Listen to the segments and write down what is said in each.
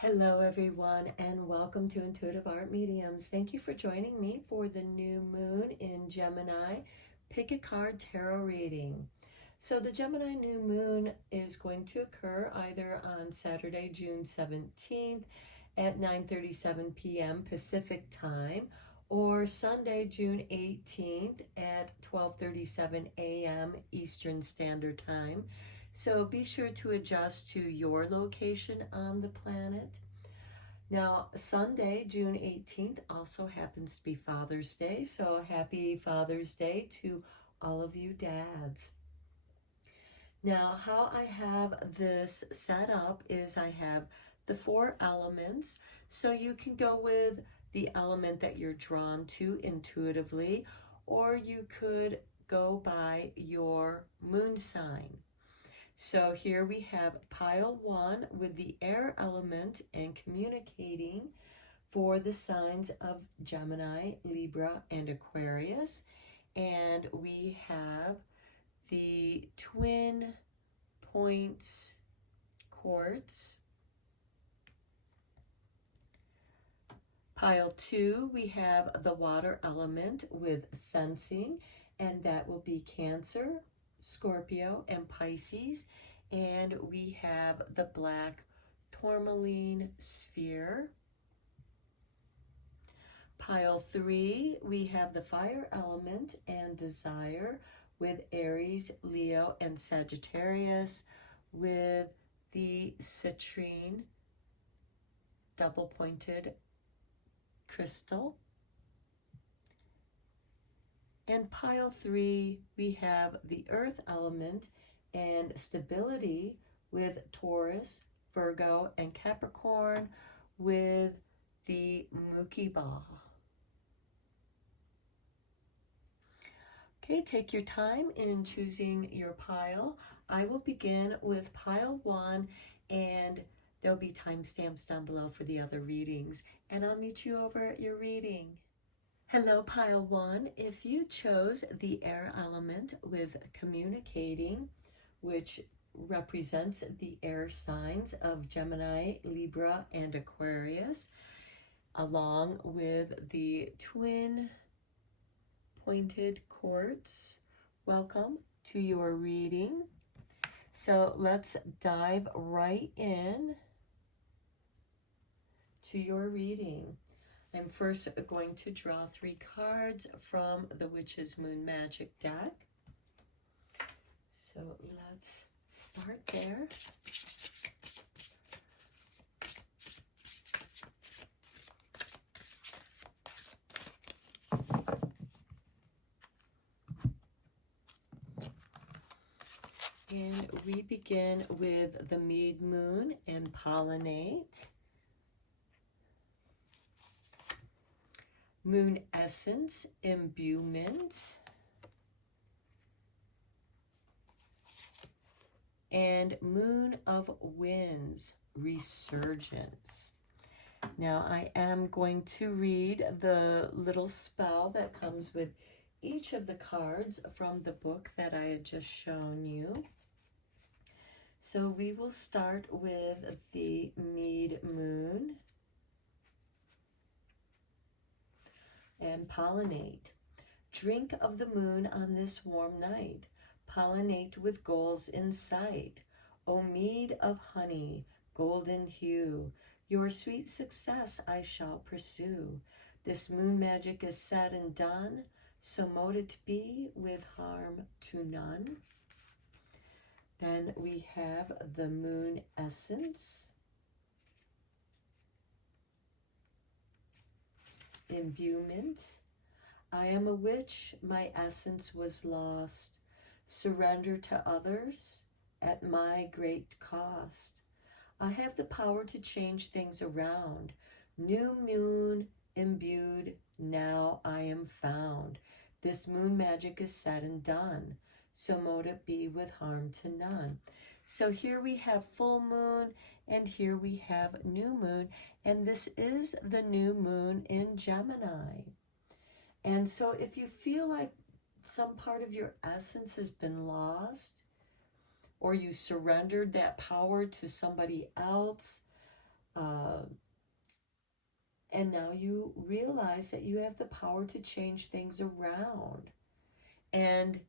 Hello, everyone, and welcome to Intuitive Art Mediums. Thank you for joining me for the new moon in Gemini Pick a Card Tarot reading. So the Gemini new moon is going to occur either on Saturday, June 17th at 9:37 p.m. Pacific time or Sunday, June 18th at 12:37 a.m. Eastern Standard Time. So be sure to adjust to your location on the planet. Now, Sunday, June 18th, also happens to be Father's Day, so happy Father's Day to all of you dads. Now, how I have this set up is I have the 4 elements, so you can go with the element that you're drawn to intuitively, or you could go by your moon sign. So here we have pile 1 with the air element and communicating for the signs of Gemini, Libra, and Aquarius. And we have the twin points quartz. Pile 2, we have the water element with sensing, and that will be Cancer, Scorpio, and Pisces. And we have the black tourmaline sphere. Pile 3, we have the fire element and desire with Aries, Leo, and Sagittarius, with the citrine double-pointed crystal. And pile 3, we have the earth element and stability with Taurus, Virgo, and Capricorn, with the Mookie Ball. Okay, take your time in choosing your pile. I will begin with pile 1, and there'll be timestamps down below for the other readings, and I'll meet you over at your reading. Hello, pile 1. If you chose the air element with communicating, which represents the air signs of Gemini, Libra, and Aquarius, along with the twin pointed quartz, welcome to your reading. So let's dive right in to your reading. I'm first going to draw 3 cards from the Witch's Moon Magic deck. So let's start there. And we begin with the mid-moon and pollinate. Moon essence, imbuement. And moon of winds, resurgence. Now I am going to read the little spell that comes with each of the cards from the book that I had just shown you. So we will start with the mid-moon and pollinate. Drink of the moon on this warm night. Pollinate with goals in sight. O mead of honey, golden hue, your sweet success I shall pursue. This moon magic is said and done, so mote it be with harm to none. Then we have the moon essence, imbuement. I am a witch, my essence was lost. Surrender to others at my great cost. I have the power to change things around. New moon imbued, now I am found. This moon magic is said and done, so mote it be with harm to none. So here we have full moon, and here we have new moon, and this is the new moon in Gemini. And so if you feel like some part of your essence has been lost, or you surrendered that power to somebody else, And now you realize that you have the power to change things around. And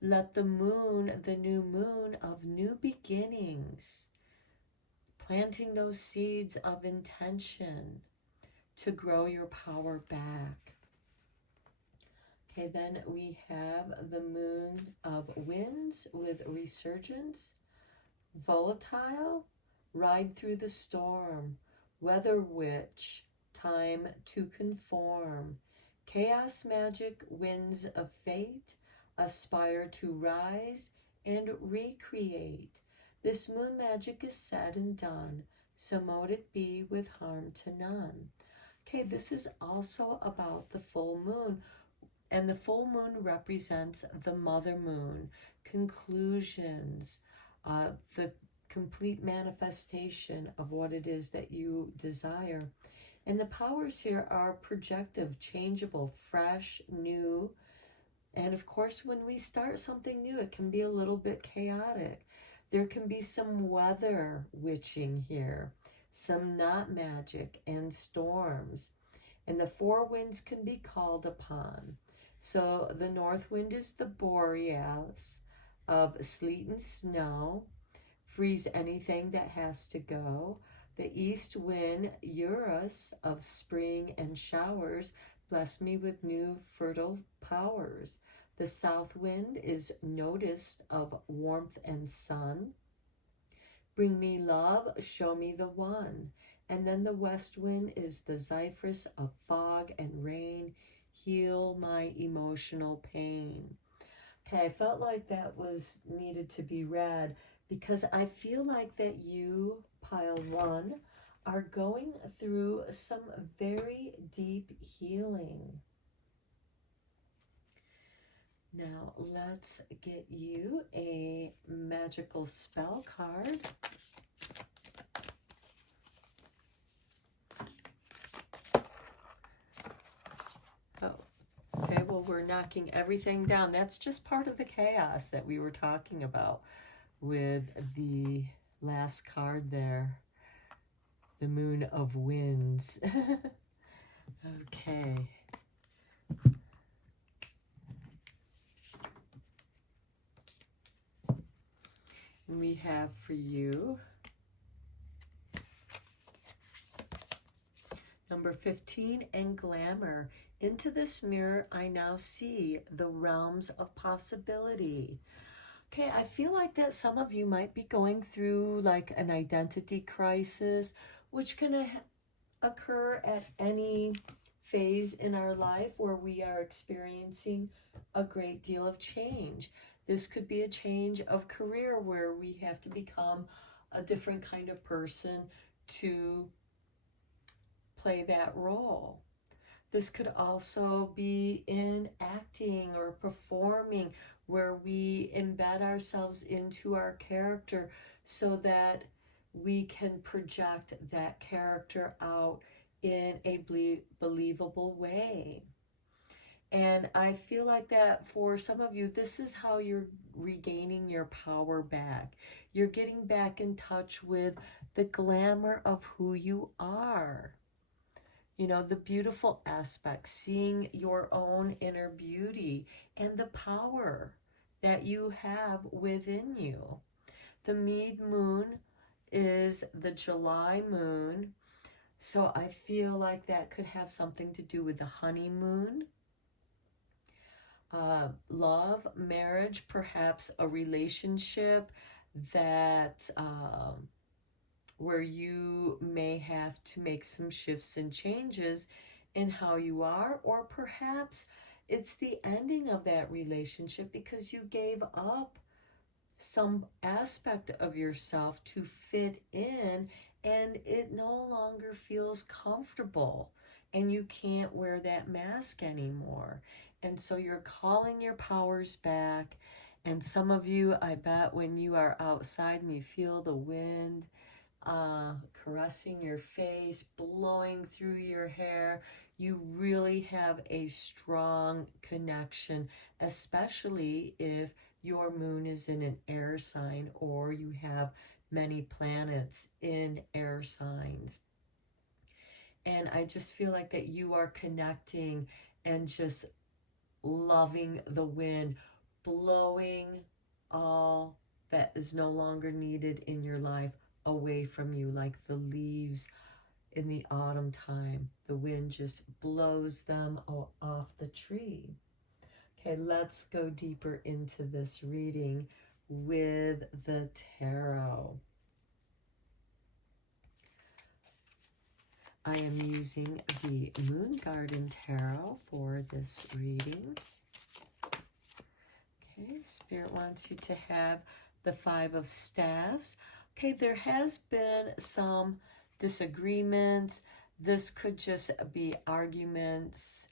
let the moon, the new moon of new beginnings, planting those seeds of intention to grow your power back. Okay, then we have the moon of winds with resurgence, volatile, ride through the storm, weather witch, time to conform, chaos magic, winds of fate, aspire to rise and recreate. This moon magic is said and done, so mote it be with harm to none. Okay, this is also about the full moon, and the full moon represents the mother moon, conclusions, the complete manifestation of what it is that you desire. And the powers here are projective, changeable, fresh, new. And of course, when we start something new, it can be a little bit chaotic. There can be some weather witching here, some knot magic and storms. And the four winds can be called upon. So the north wind is the borealis of sleet and snow, freeze anything that has to go. The east wind, Eurus, of spring and showers, bless me with new fertile powers. The south wind is noticed of warmth and sun. Bring me love, show me the one. And then the west wind is the Zephyrus of fog and rain, heal my emotional pain. Okay, I felt like that was needed to be read because I feel like that you, pile one, are going through some very deep healing. Now let's get you a magical spell card. Okay, well, we're knocking everything down. That's just part of the chaos that we were talking about with the last card there, the Moon of Winds. Okay. And we have for you number 15 and glamour. Into this mirror, I now see the realms of possibility. Okay, I feel like that some of you might be going through like an identity crisis, which can occur at any phase in our life where we are experiencing a great deal of change. This could be a change of career where we have to become a different kind of person to play that role. This could also be in acting or performing, where we embed ourselves into our character so that we can project that character out in a believable way. And I feel like that for some of you, this is how you're regaining your power back. You're getting back in touch with the glamour of who you are. You know, the beautiful aspects, seeing your own inner beauty and the power that you have within you. The Mead moon is the July moon, so I feel like that could have something to do with the honeymoon. Love, marriage, perhaps a relationship that where you may have to make some shifts and changes in how you are, or perhaps it's the ending of that relationship because you gave up some aspect of yourself to fit in and it no longer feels comfortable and you can't wear that mask anymore. And so you're calling your powers back. And some of you, I bet when you are outside and you feel the wind caressing your face, blowing through your hair, you really have a strong connection, especially if your moon is in an air sign or you have many planets in air signs. And I just feel like that you are connecting and just loving the wind, blowing all that is no longer needed in your life away from you, like the leaves in the autumn time. The wind just blows them off the tree. Okay, let's go deeper into this reading with the tarot. I am using the Moon Garden Tarot for this reading. Okay, Spirit wants you to have the Five of Staves. Okay, there has been some disagreements. This could just be arguments,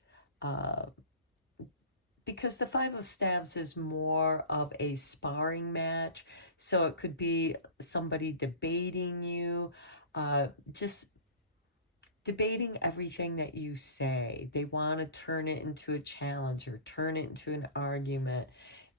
because the Five of Staves is more of a sparring match. So it could be somebody debating you, just debating everything that you say. They want to turn it into a challenge or turn it into an argument.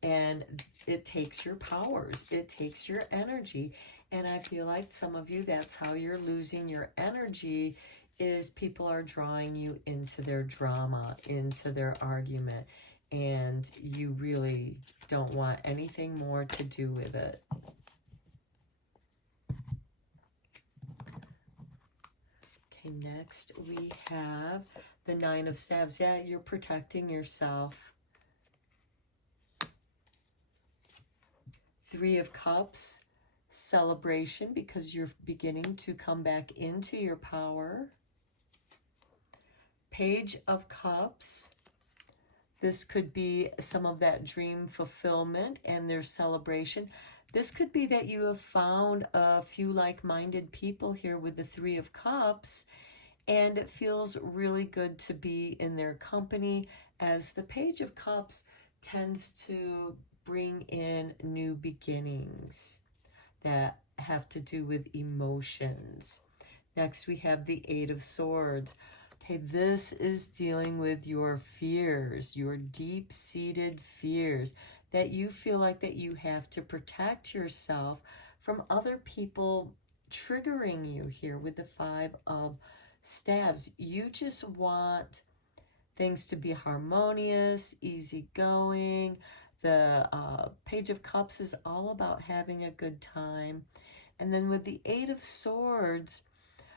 And it takes your powers. It takes your energy. And I feel like some of you, that's how you're losing your energy, is people are drawing you into their drama, into their argument. And you really don't want anything more to do with it. Okay, next we have the Nine of Staves. Yeah, you're protecting yourself. Three of Cups, celebration, because you're beginning to come back into your power. Page of Cups. This could be some of that dream fulfillment and their celebration. This could be that you have found a few like-minded people here with the Three of Cups, and it feels really good to be in their company, as the Page of Cups tends to bring in new beginnings that have to do with emotions. Next, we have the Eight of Swords. Okay, this is dealing with your fears, your deep-seated fears, that you feel like that you have to protect yourself from other people triggering you here with the Five of Staves. You just want things to be harmonious, easygoing. The Page of Cups is all about having a good time. And then with the Eight of Swords,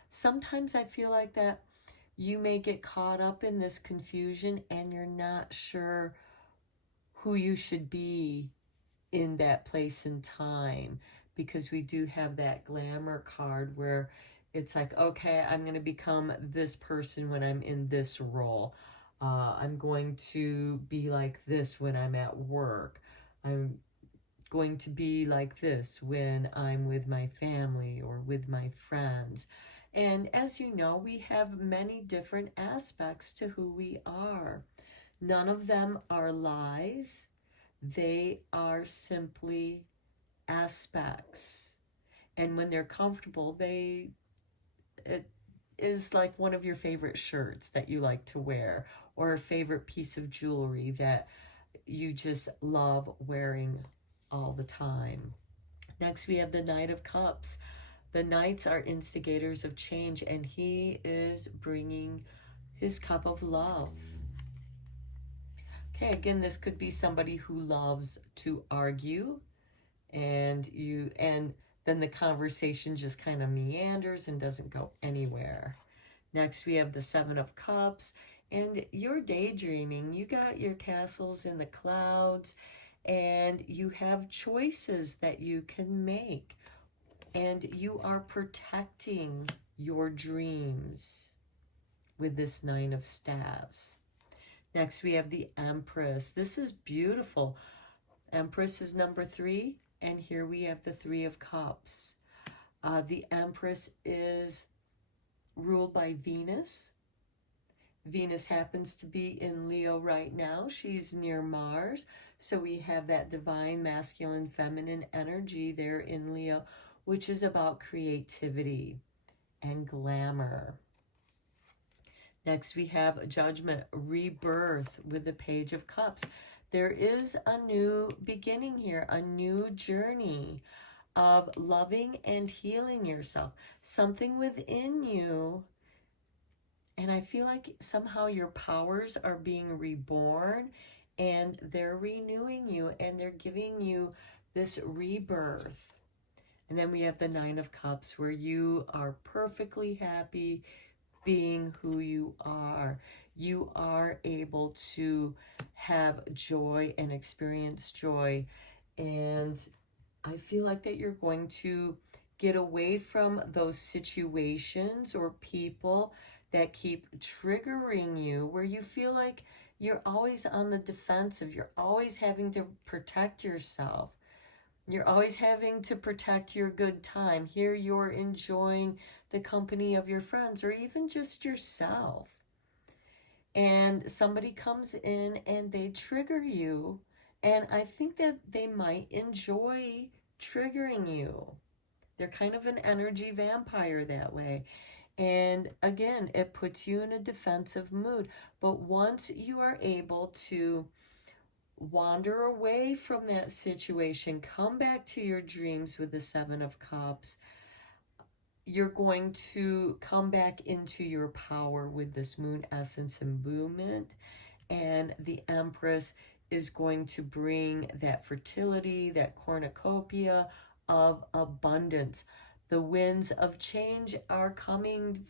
sometimes I feel like that you may get caught up in this confusion and you're not sure who you should be in that place and time, because we do have that glamour card where it's like, okay, I'm going to become this person when I'm in this role. I'm going to be like this when I'm at work. I'm going to be like this when I'm with my family or with my friends. And as you know, we have many different aspects to who we are. None of them are lies. They are simply aspects. And when they're comfortable, it is like one of your favorite shirts that you like to wear, or a favorite piece of jewelry that you just love wearing all the time. Next, we have the Knight of Cups. The Knights are instigators of change, and he is bringing his cup of love. Okay, again, this could be somebody who loves to argue, and then the conversation just kind of meanders and doesn't go anywhere. Next, we have the Seven of Cups, and you're daydreaming. You got your castles in the clouds, and you have choices that you can make, and you are protecting your dreams with this Nine of Staves. Next, we have the Empress. This is beautiful. Empress is number 3, and here we have the Three of Cups. The Empress is ruled by Venus. Venus happens to be in Leo right now. She's near Mars. So we have that divine masculine feminine energy there in Leo, which is about creativity and glamour. Next, we have Judgment, rebirth with the Page of Cups. There is a new beginning here, a new journey. of loving and healing yourself. Something within you, and I feel like somehow your powers are being reborn, and they're renewing you, and they're giving you this rebirth. And then we have the Nine of Cups, where you are perfectly happy being who you are. You are able to have joy and experience joy. And I feel like that you're going to get away from those situations or people that keep triggering you, where you feel like you're always on the defensive. You're always having to protect yourself. You're always having to protect your good time. Here you're enjoying the company of your friends or even just yourself. And somebody comes in and they trigger you. And I think that they might enjoy triggering you. They're kind of an energy vampire that way. And again, it puts you in a defensive mood. But once you are able to wander away from that situation, come back to your dreams with the Seven of Cups, you're going to come back into your power with this moon essence and movement. And the Empress is going to bring that fertility, that cornucopia of abundance. The winds of change are coming,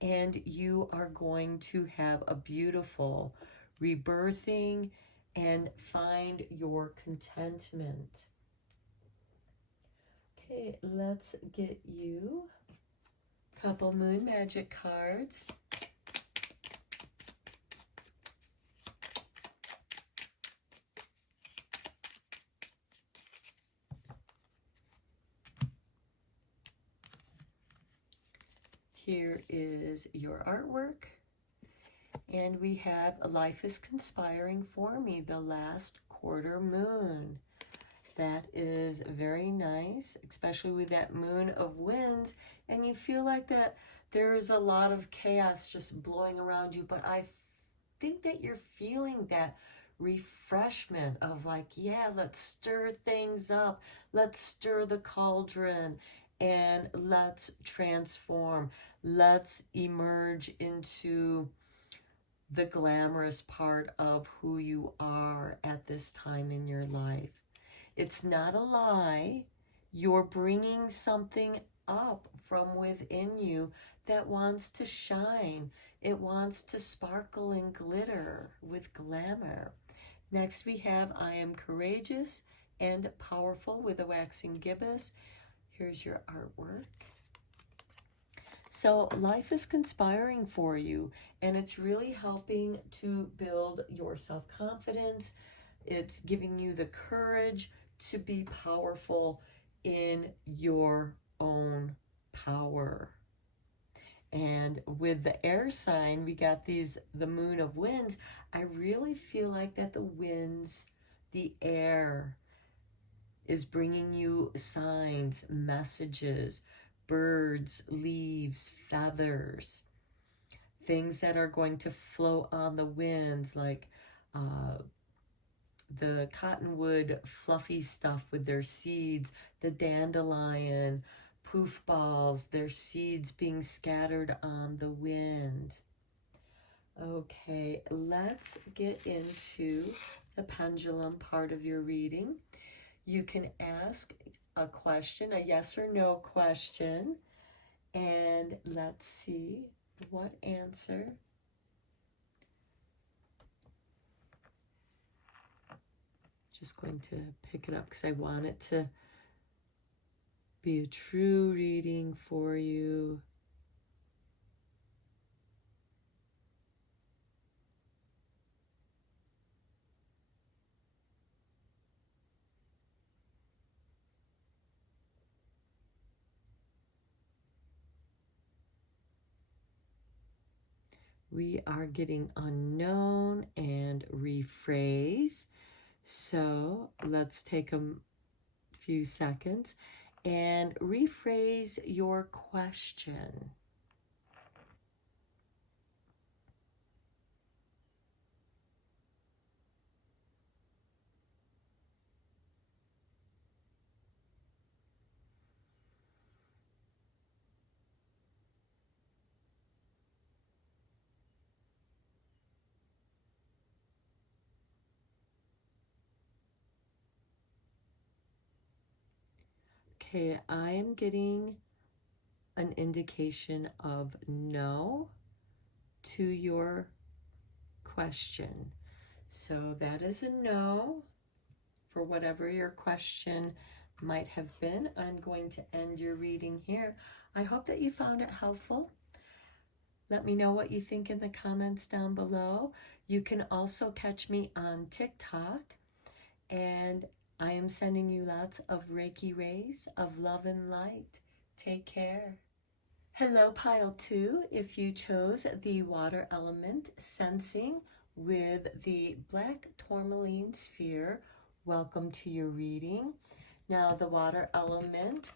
and you are going to have a beautiful rebirthing and find your contentment. Okay, let's get you a couple moon magic cards. Here is your artwork. And we have Life is Conspiring for Me, the last quarter moon. That is very nice, especially with that moon of winds. And you feel like that there is a lot of chaos just blowing around you. But I think that you're feeling that refreshment of like, yeah, let's stir things up. Let's stir the cauldron and let's transform. Let's emerge into the glamorous part of who you are at this time in your life. It's not a lie. You're bringing something up from within you that wants to shine. It wants to sparkle and glitter with glamour. Next we have I Am Courageous and Powerful with a waxing gibbous. Here's your artwork. So life is conspiring for you, and it's really helping to build your self-confidence. It's giving you the courage to be powerful in your own power. And with the air sign, we got the moon of winds. I really feel like that the winds, the air, is bringing you signs, messages, birds, leaves, feathers, things that are going to float on the winds, like the cottonwood fluffy stuff with their seeds, the dandelion, poof balls, their seeds being scattered on the wind. Okay, let's get into the pendulum part of your reading. You can ask a question, a yes or no question, and let's see what answer. Just going to pick it up because I want it to be a true reading for you. We are getting unknown and rephrase. So let's take a few seconds and rephrase your question. Okay, I am getting an indication of no to your question. So that is a no for whatever your question might have been. I'm going to end your reading here. I hope that you found it helpful. Let me know what you think in the comments down below. You can also catch me on TikTok, and I am sending you lots of Reiki rays of love and light. Take care. Hello, Pile 2. If you chose the water element sensing with the black tourmaline sphere, welcome to your reading. Now, the water element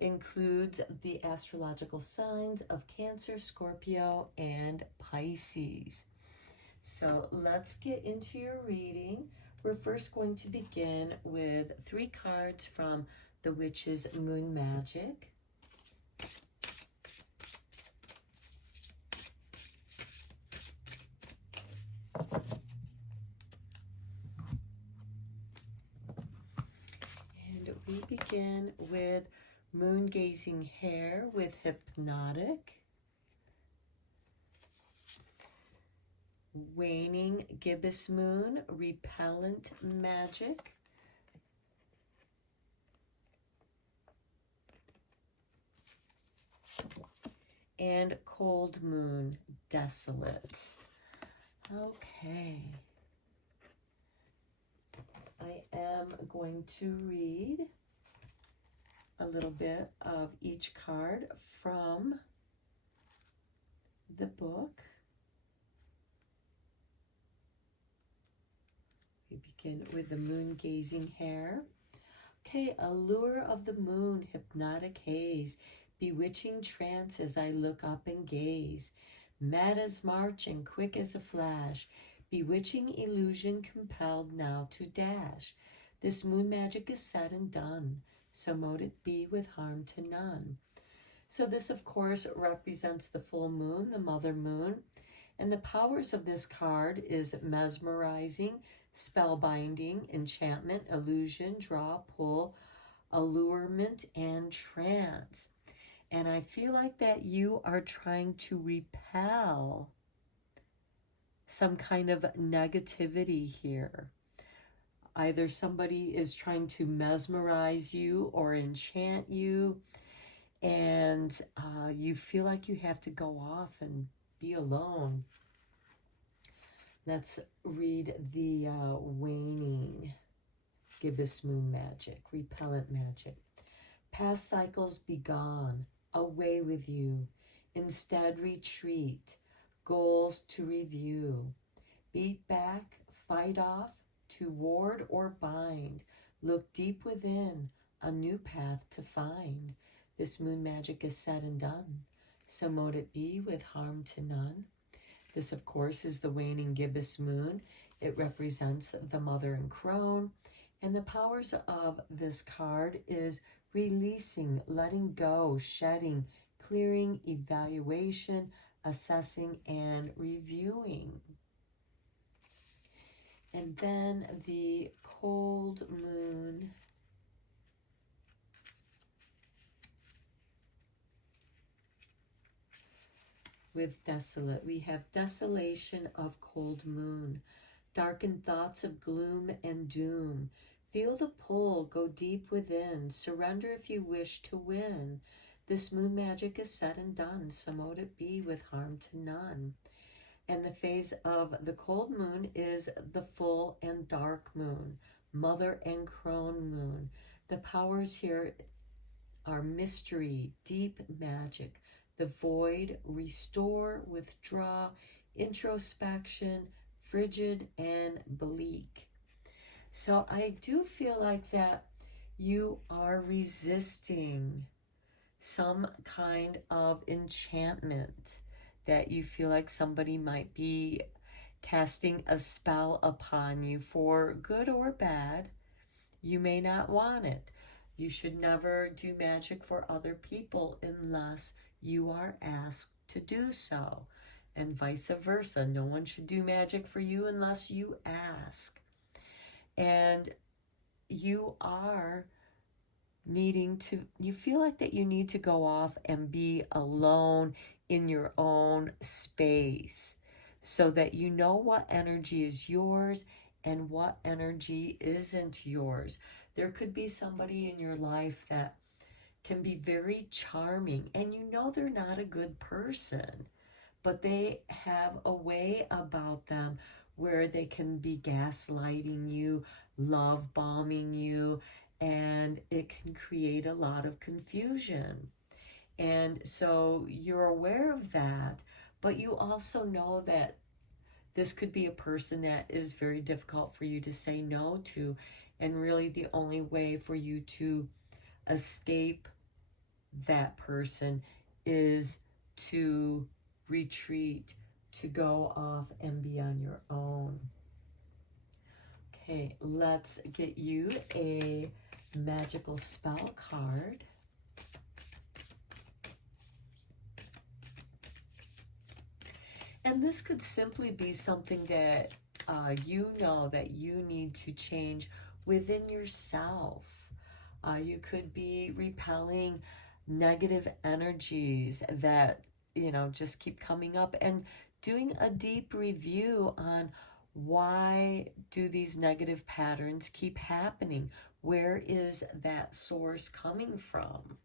includes the astrological signs of Cancer, Scorpio, and Pisces. So let's get into your reading. We're first going to begin with 3 cards from the Witch's Moon Magic. And we begin with Moon Gazing Hair with Hypnotic, Waning Gibbous Moon, Repellent Magic, and Cold Moon, Desolate. Okay. I am going to read a little bit of each card from the book. We begin with the Moon Gazing Hair. Okay, allure of the moon, hypnotic haze, bewitching trance as I look up and gaze, mad as March and quick as a flash, bewitching illusion compelled now to dash. This moon magic is said and done, so mote it be with harm to none. So this, of course, represents the full moon, the mother moon, and the powers of this card is mesmerizing, spellbinding, enchantment, illusion, draw, pull, allurement, and trance. And I feel like that you are trying to repel some kind of negativity here. Either somebody is trying to mesmerize you or enchant you, and you feel like you have to go off and be alone. Let's read the Waning Gibbous Moon Magic, Repellent Magic. Past cycles be gone, away with you. Instead retreat, goals to review. Beat back, fight off, to ward or bind. Look deep within, a new path to find. This moon magic is said and done, so mote it be with harm to none. This, of course, is the waning gibbous moon. It represents the mother and crone. And the powers of this card is releasing, letting go, shedding, clearing, evaluation, assessing, and reviewing. And then the cold moon with desolate. We have desolation of cold moon, darkened thoughts of gloom and doom. Feel the pull, go deep within, surrender if you wish to win. This moon magic is said and done, so mote it be with harm to none. And the phase of the cold moon is the full and dark moon, mother and crone moon. The powers here are mystery, deep magic, the void, restore, withdraw, introspection, frigid, and bleak. So I do feel like that you are resisting some kind of enchantment, that you feel like somebody might be casting a spell upon you for good or bad. You may not want it. You should never do magic for other people unless you are asked to do so, and vice versa. No one should do magic for you unless you ask. And you are you feel like that you need to go off and be alone in your own space so that you know what energy is yours and what energy isn't yours. There could be somebody in your life that can be very charming and you know they're not a good person, but they have a way about them where they can be gaslighting you, love bombing you, and it can create a lot of confusion. And so you're aware of that, but you also know that this could be a person that is very difficult for you to say no to. And really, the only way for you to escape that person is to retreat, to go off and be on your own. Okay, let's get you a magical spell card. And this could simply be something that you know that you need to change within yourself. You could be repelling negative energies that, just keep coming up, and doing a deep review on why do these negative patterns keep happening? Where is that source coming from?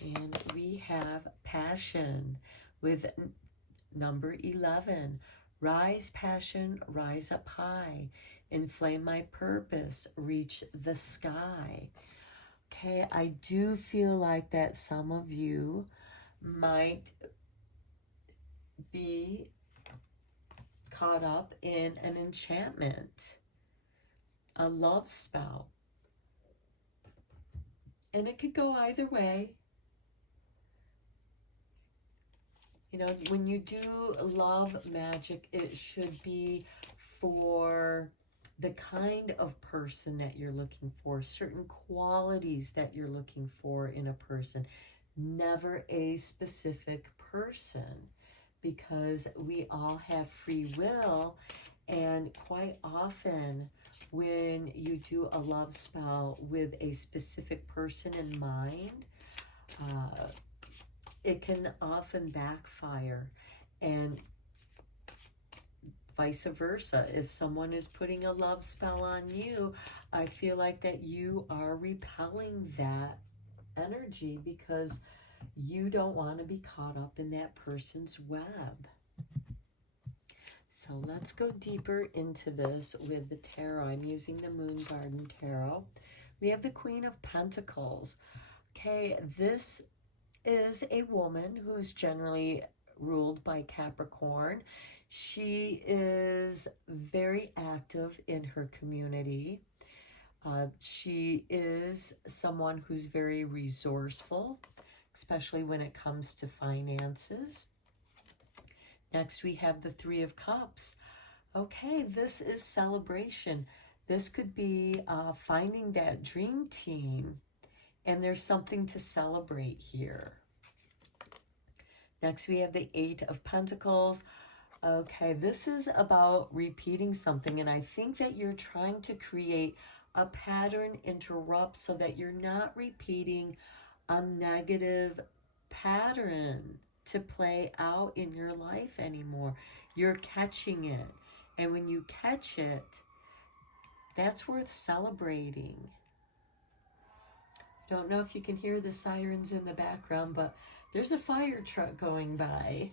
And we have passion with number 11. Rise, passion, rise up high. Inflame my purpose, reach the sky. Okay, I do feel like that some of you might be caught up in an enchantment, a love spell. And it could go either way. When you do love magic, it should be for the kind of person that you're looking for, certain qualities that you're looking for in a person, never a specific person, because we all have free will. And quite often when you do a love spell with a specific person in mind, it can often backfire, and vice versa. If someone is putting a love spell on you, I feel like that you are repelling that energy because you don't want to be caught up in that person's web. So let's go deeper into this with the tarot. I'm using the Moon Garden Tarot. We have the Queen of Pentacles. Okay, this is a woman who's generally ruled by Capricorn. She is very active in her community. She is someone who's very resourceful, especially when it comes to finances. Next, we have the Three of Cups. Okay, this is celebration. This could be finding that dream team, and there's something to celebrate here. Next, we have the Eight of Pentacles. Okay, this is about repeating something, and I think that you're trying to create a pattern interrupt so that you're not repeating a negative pattern to play out in your life anymore. You're catching it, and when you catch it, that's worth celebrating. I don't know if you can hear the sirens in the background, but there's a fire truck going by.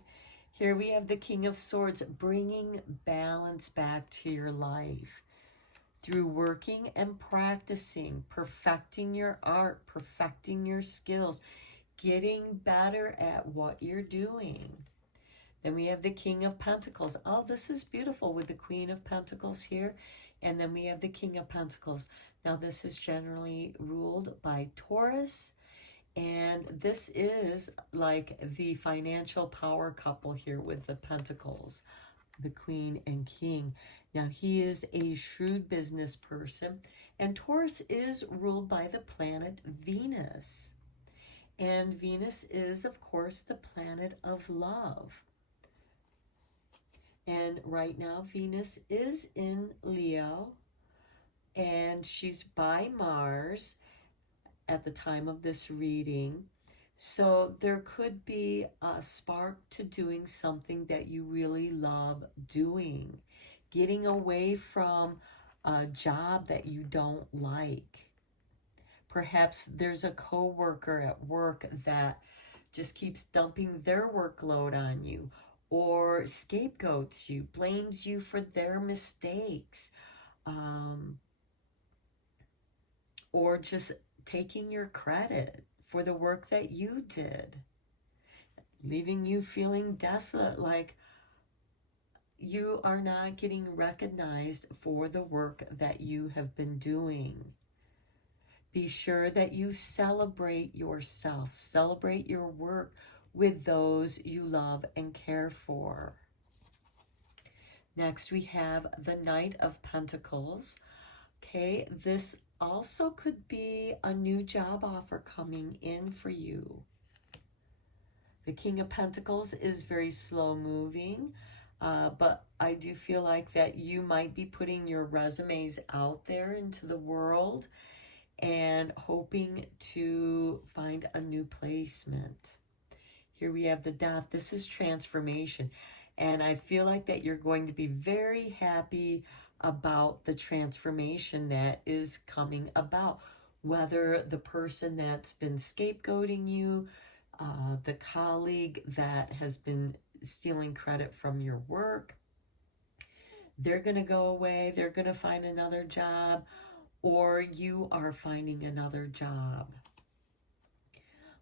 Here we have the King of Swords, bringing balance back to your life through working and practicing, perfecting your art, perfecting your skills, getting better at what you're doing. Then we have the King of Pentacles. Oh, this is beautiful with the Queen of Pentacles here. And then we have the King of Pentacles. Now, this is generally ruled by Taurus. And this is like the financial power couple here with the Pentacles, the Queen and King. Now, he is a shrewd business person. And Taurus is ruled by the planet Venus. And Venus is, of course, the planet of love. And right now, Venus is in Leo. and she's by Mars at the time of this reading. So there could be a spark to doing something that you really love doing, getting away from a job that you don't like. Perhaps there's a coworker at work that just keeps dumping their workload on you, or scapegoats you, blames you for their mistakes, or just taking your credit for the work that you did, leaving you feeling desolate, like you are not getting recognized for the work that you have been doing. Be sure that you celebrate yourself, celebrate your work with those you love and care for. Next, we have the Knight of Pentacles. Okay, this also could be a new job offer coming in for you. The King of Pentacles is very slow moving, but I do feel like that you might be putting your resumes out there into the world and hoping to find a new placement. Here we have the Death. This is transformation. And I feel like that you're going to be very happy about the transformation that is coming about. Whether the person that's been scapegoating you, the colleague that has been stealing credit from your work, they're going to go away, they're going to find another job, or you are finding another job.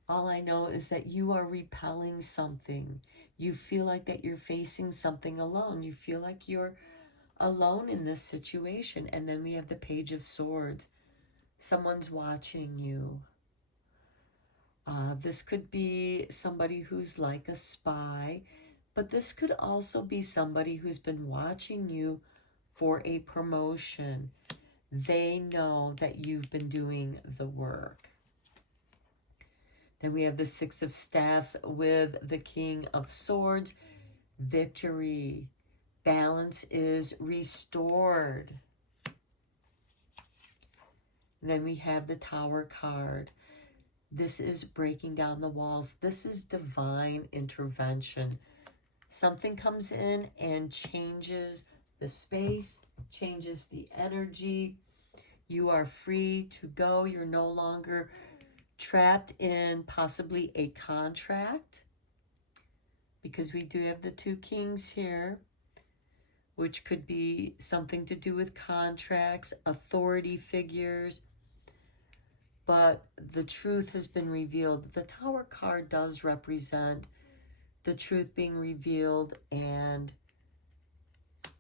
All I know is that you are repelling something. You feel like that you're facing something alone. You feel like you're alone in this situation. And then we have the Page of Swords. Someone's watching you. This could be somebody who's like a spy, but this could also be somebody who's been watching you for a promotion. They know that you've been doing the work. Then we have the Six of Staffs with the King of Swords. Victory. Balance is restored. And then we have the Tower card. This is breaking down the walls. This is divine intervention. Something comes in and changes the space, changes the energy. You are free to go. You're no longer trapped in possibly a contract, because we do have the two kings here, which could be something to do with contracts, authority figures. But the truth has been revealed. The Tower card does represent the truth being revealed and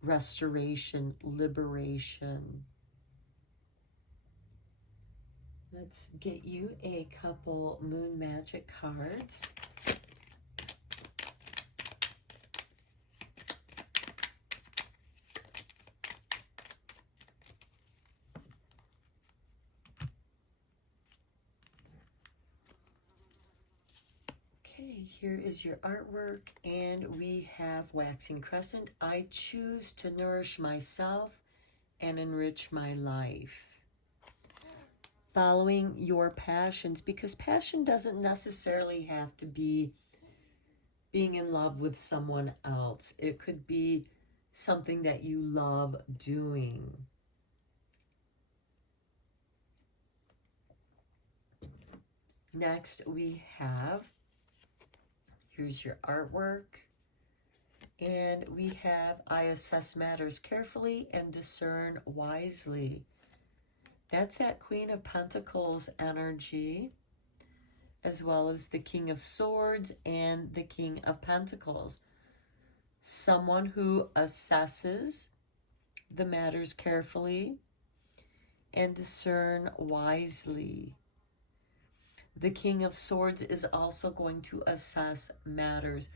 restoration, liberation. Let's get you a couple Moon Magic cards. Okay, here is your artwork, and we have Waxing Crescent. I choose to nourish myself and enrich my life. Following your passions, because passion doesn't necessarily have to be being in love with someone else. It could be something that you love doing. Next, we have, here's your artwork, and we have, I assess matters carefully and discern wisely. That's that Queen of Pentacles energy, as well as the King of Swords and the King of Pentacles. Someone who assesses the matters carefully and discern wisely. The King of Swords is also going to assess matters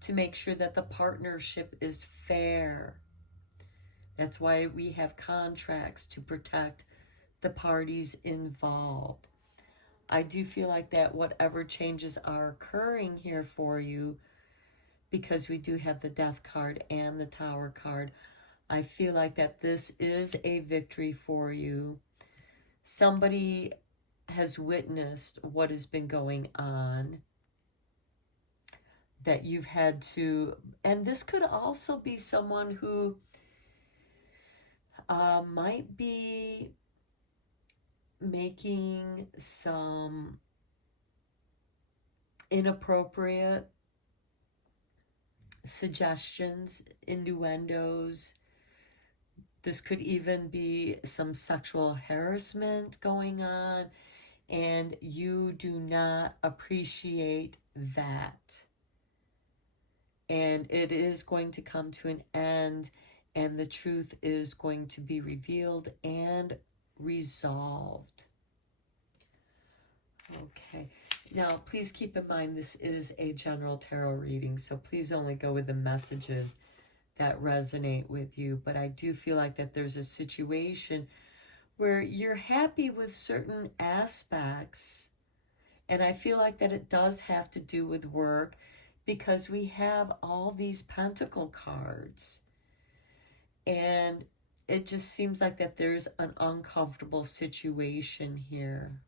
to make sure that the partnership is fair. That's why we have contracts, to protect the parties involved. I do feel like that whatever changes are occurring here for you, because we do have the Death card and the Tower card, I feel like that this is a victory for you. Somebody has witnessed what has been going on, that you've had to, and this could also be someone who might be making some inappropriate suggestions, innuendos. This could even be some sexual harassment going on, and you do not appreciate that. And it is going to come to an end, and the truth is going to be revealed and resolved. Okay. Now, please keep in mind this is a general tarot reading, so please only go with the messages that resonate with you. But I do feel like that there's a situation where you're happy with certain aspects, and I feel like that it does have to do with work, because we have all these pentacle cards, and it just seems like that there's an uncomfortable situation here.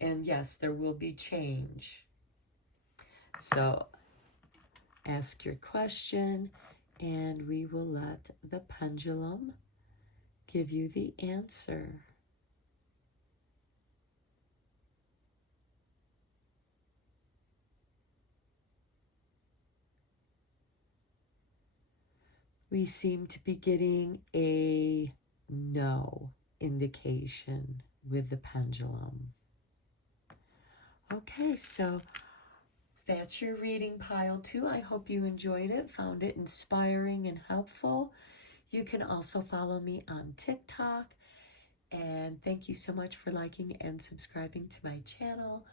And yes, there will be change. So ask your question, and we will let the pendulum give you the answer. We seem to be getting a no indication with the pendulum. Okay, so that's your reading, pile 2. I hope you enjoyed it, found it inspiring and helpful. You can also follow me on TikTok. And thank you so much for liking and subscribing to my channel.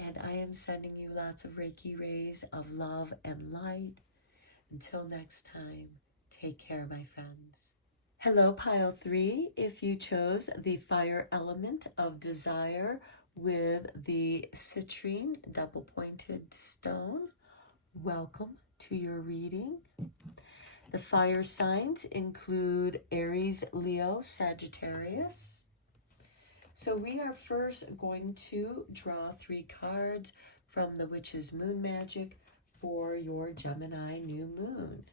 And I am sending you lots of Reiki rays of love and light. Until next time, take care, my friends. Hello, pile 3. If you chose the fire element of desire with the citrine double-pointed stone, welcome to your reading. The fire signs include Aries, Leo, Sagittarius. So we are first going to draw 3 cards from the Witch's Moon Magic for your Gemini new moon.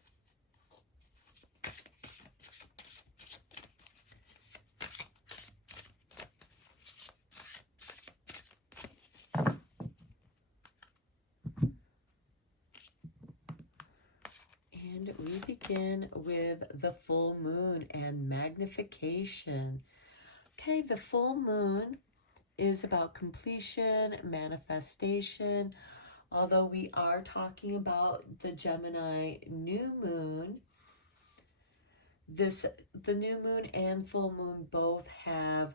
And we begin with the full moon and magnification. Okay, the full moon is about completion, manifestation. Although we are talking about the Gemini new moon, the new moon and full moon both have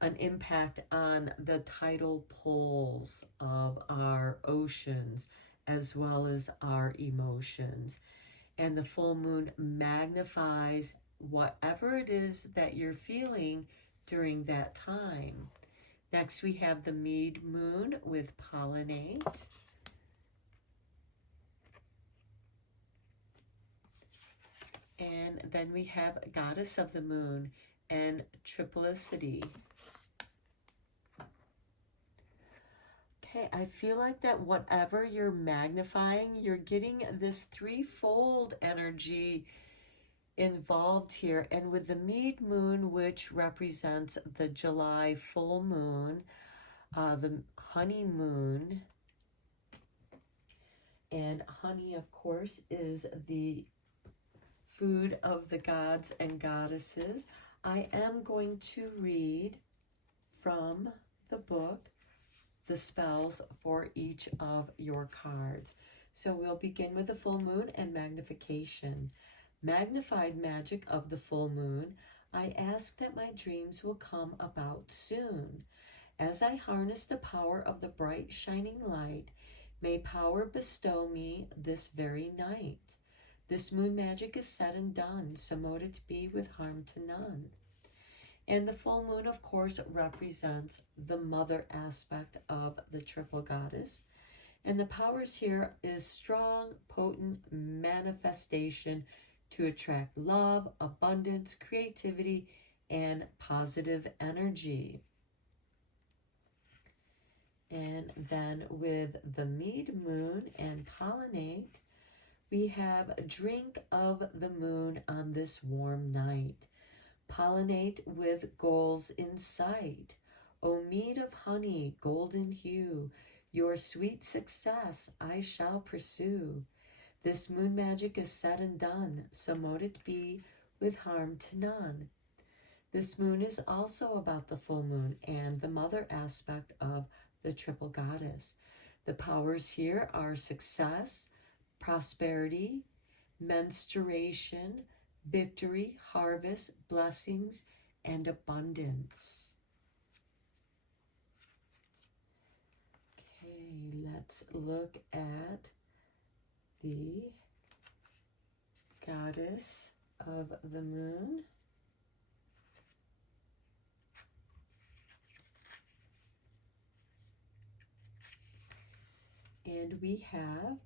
an impact on the tidal poles of our oceans as well as our emotions. And the full moon magnifies whatever it is that you're feeling during that time. Next, we have the Mead moon with pollinate. And then we have Goddess of the Moon and triplicity. Okay, I feel like that whatever you're magnifying, you're getting this threefold energy involved here. And with the Mead moon, which represents the July full moon, the honeymoon, and honey, of course, is the food of the gods and goddesses. I am going to read from the book the spells for each of your cards. So we'll begin with the full moon and magnification. Magnified magic of the full moon, I ask that my dreams will come about soon. As I harness the power of the bright shining light, may power bestow me this very night. This moon magic is said and done, so mote it be with harm to none. And the full moon, of course, represents the mother aspect of the triple goddess. And the powers here is strong, potent manifestation to attract love, abundance, creativity, and positive energy. And then with the Mead Moon and Pollinate, we have drink of the moon on this warm night. Pollinate with goals in sight. O mead of honey, golden hue, your sweet success I shall pursue. This moon magic is said and done, so mote it be with harm to none. This moon is also about the full moon and the mother aspect of the triple goddess. The powers here are success, prosperity, menstruation, victory, harvest, blessings, and abundance. Okay, let's look at the goddess of the moon. And we have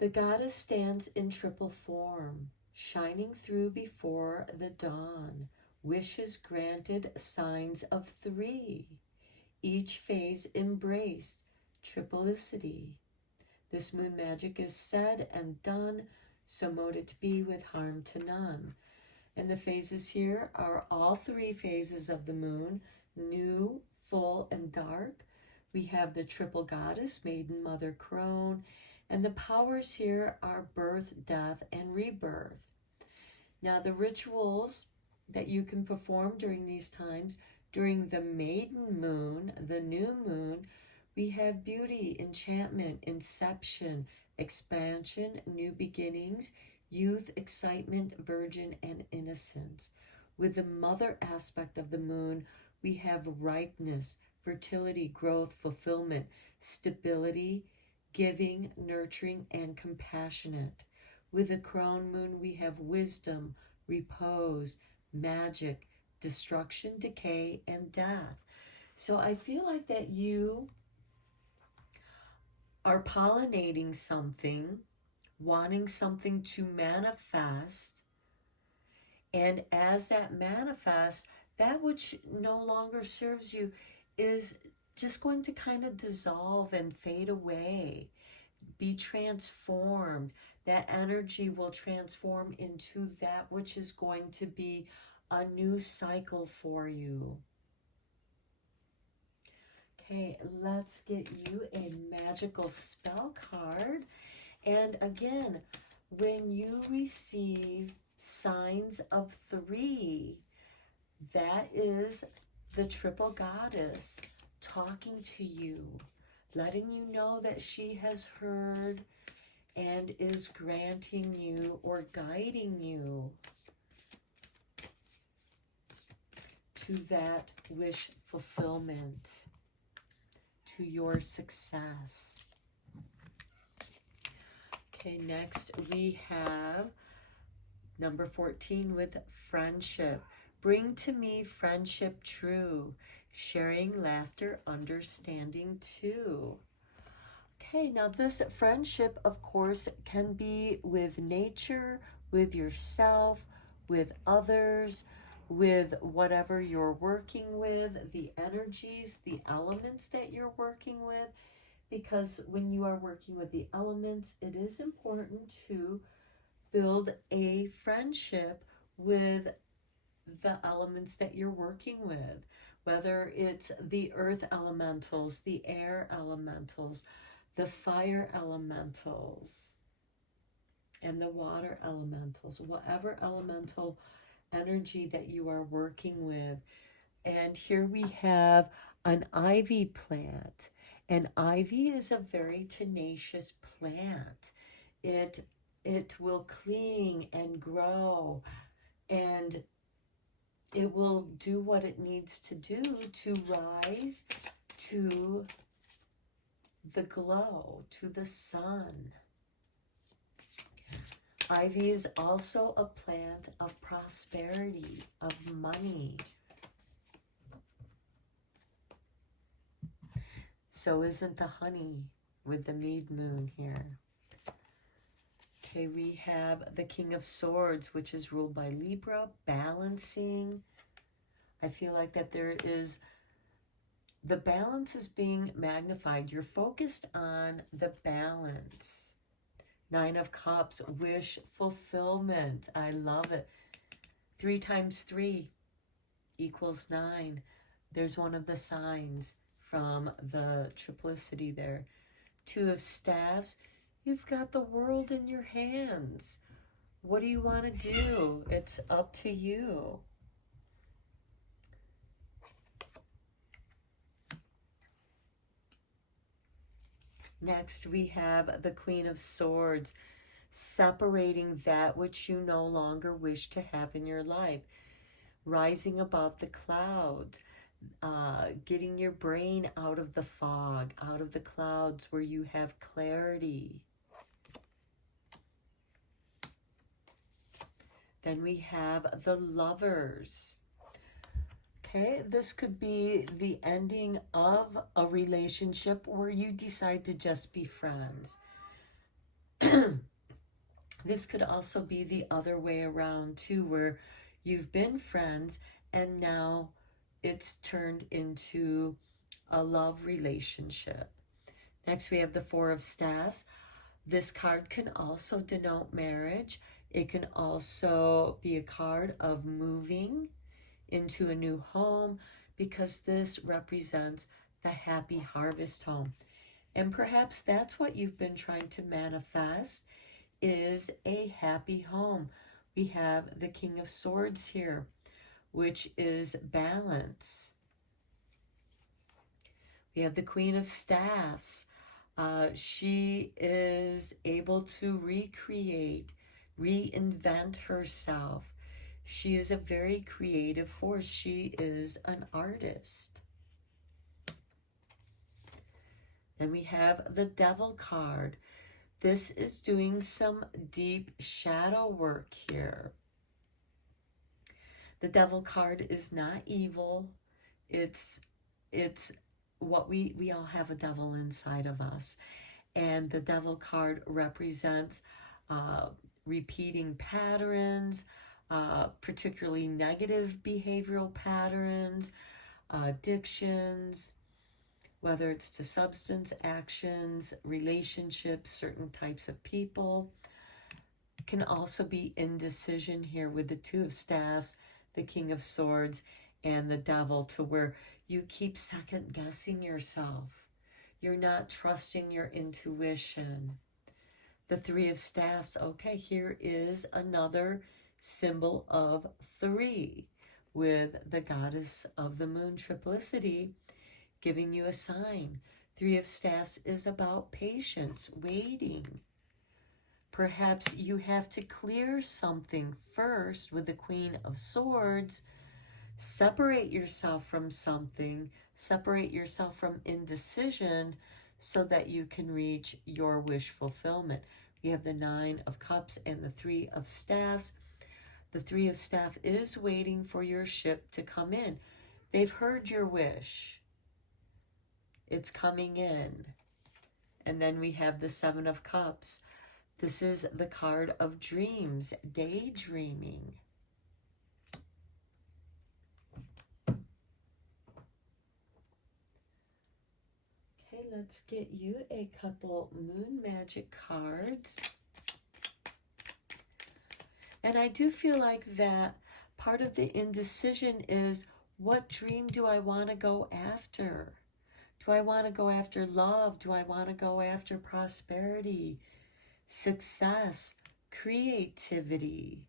the goddess stands in triple form, shining through before the dawn, wishes granted, signs of three, each phase embraced, triplicity. This moon magic is said and done, so mote it be with harm to none. And the phases here are all three phases of the moon, new, full, and dark. We have the triple goddess, maiden, mother, crone, and the powers here are birth, death, and rebirth. Now the rituals that you can perform during these times, during the maiden moon, the new moon, we have beauty, enchantment, inception, expansion, new beginnings, youth, excitement, virgin, and innocence. With the mother aspect of the moon, we have ripeness, fertility, growth, fulfillment, stability, giving, nurturing, and compassionate. With the crone moon, we have wisdom, repose, magic, destruction, decay, and death. So I feel like that you are pollinating something, wanting something to manifest, and as that manifests, that which no longer serves you is just going to kind of dissolve and fade away, be transformed. That energy will transform into that which is going to be a new cycle for you. Okay, let's get you a magical spell card. And again, when you receive signs of three, that is the triple goddess talking to you, letting you know that she has heard and is granting you or guiding you to that wish fulfillment, to your success. Okay, next we have number 14 with friendship. Bring to me friendship true, sharing laughter, understanding too. Okay, now this friendship, of course, can be with nature, with yourself, with others, with whatever you're working with, the energies, the elements that you're working with. Because when you are working with the elements, it is important to build a friendship with the elements that you're working with, whether it's the earth elementals, the air elementals, the fire elementals, and the water elementals, whatever elemental energy that you are working with. And here we have an ivy plant. And ivy is a very tenacious plant. It will cling and grow, and it will do what it needs to do to rise to the glow, to the sun. Ivy is also a plant of prosperity, of money. So isn't the honey. with the Mead Moon here. Okay, we have the King of Swords, which is ruled by Libra, balancing. I feel like that there is, the balance is being magnified. You're focused on the balance. Nine of Cups, wish fulfillment. I love it. 3 times 3 equals 9. There's one of the signs from the triplicity there. 2 of Staves. You've got the world in your hands. What do you want to do? It's up to you. Next, we have the Queen of Swords, separating that which you no longer wish to have in your life, rising above the clouds, getting your brain out of the fog, out of the clouds where you have clarity. Then we have the Lovers. Okay, this could be the ending of a relationship where you decide to just be friends. This could also be the other way around too, where you've been friends and now it's turned into a love relationship. Next, we have the 4 of Staves. This card can also denote marriage. It can also be a card of moving into a new home, because this represents the happy harvest home. And perhaps that's what you've been trying to manifest, is a happy home. We have the King of Swords here, which is balance. We have the Queen of Staffs. She is able to recreate, reinvent herself. She is a very creative force. She is an artist. And we have the Devil card. This is doing some deep shadow work here. The Devil card is not evil. It's what we all have a devil inside of us. And the Devil card represents repeating patterns, particularly negative behavioral patterns, addictions, whether it's to substance, actions, relationships, certain types of people. It can also be indecision here with the 2 of Staffs, the King of Swords, and the Devil, to where you keep second guessing yourself. You're not trusting your intuition. The 3 of Staffs, okay, here is another symbol of 3 with the Goddess of the Moon triplicity giving you a sign. 3 of Staffs is about patience, waiting. Perhaps you have to clear something first with the Queen of Swords. Separate yourself from something, separate yourself from indecision so that you can reach your wish fulfillment. We have the 9 of Cups and the 3 of Staffs. The 3 of Staff is waiting for your ship to come in. They've heard your wish. It's coming in. And then we have the 7 of Cups. This is the card of dreams, daydreaming. Okay, let's get you a couple Moon Magic cards. And I do feel like that part of the indecision is, what dream do I want to go after? Do I want to go after love? Do I want to go after prosperity, success, creativity,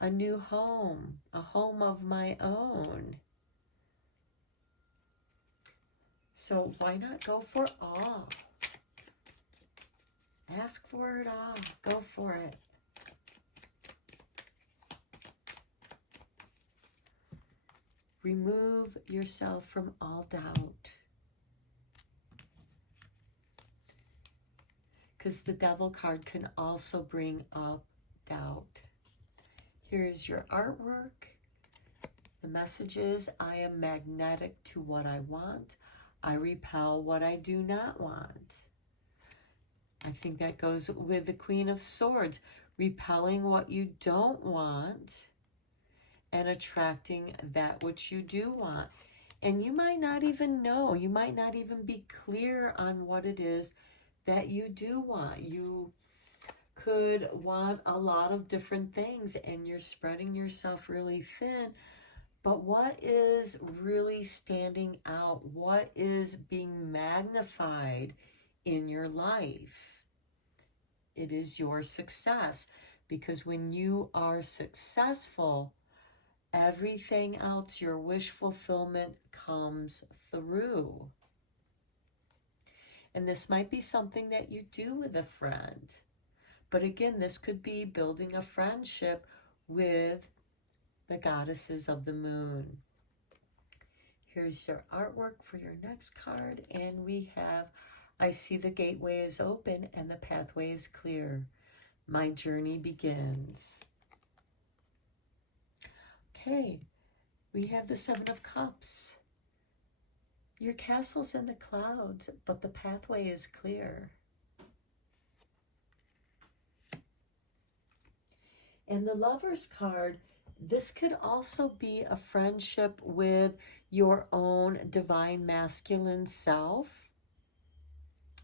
a new home, a home of my own? So why not go for all? Ask for it all. Go for it. Remove yourself from all doubt. Because the Devil card can also bring up doubt. Here is your artwork. The message is, I am magnetic to what I want. I repel what I do not want. I think that goes with the Queen of Swords, repelling what you don't want and attracting that which you do want. And you might not even know, you might not even be clear on what it is that you do want. You could want a lot of different things and you're spreading yourself really thin. But what is really standing out? What is being magnified in your life? It is your success. Because when you are successful, everything else, your wish fulfillment, comes through. And this might be something that you do with a friend. But again, this could be building a friendship with the goddesses of the moon. Here's your artwork for your next card. And we have, I see the gateway is open and the pathway is clear. My journey begins. Okay, we have the Seven of Cups. Your castle's in the clouds, but the pathway is clear. And the Lover's card, this could also be a friendship with your own divine masculine self,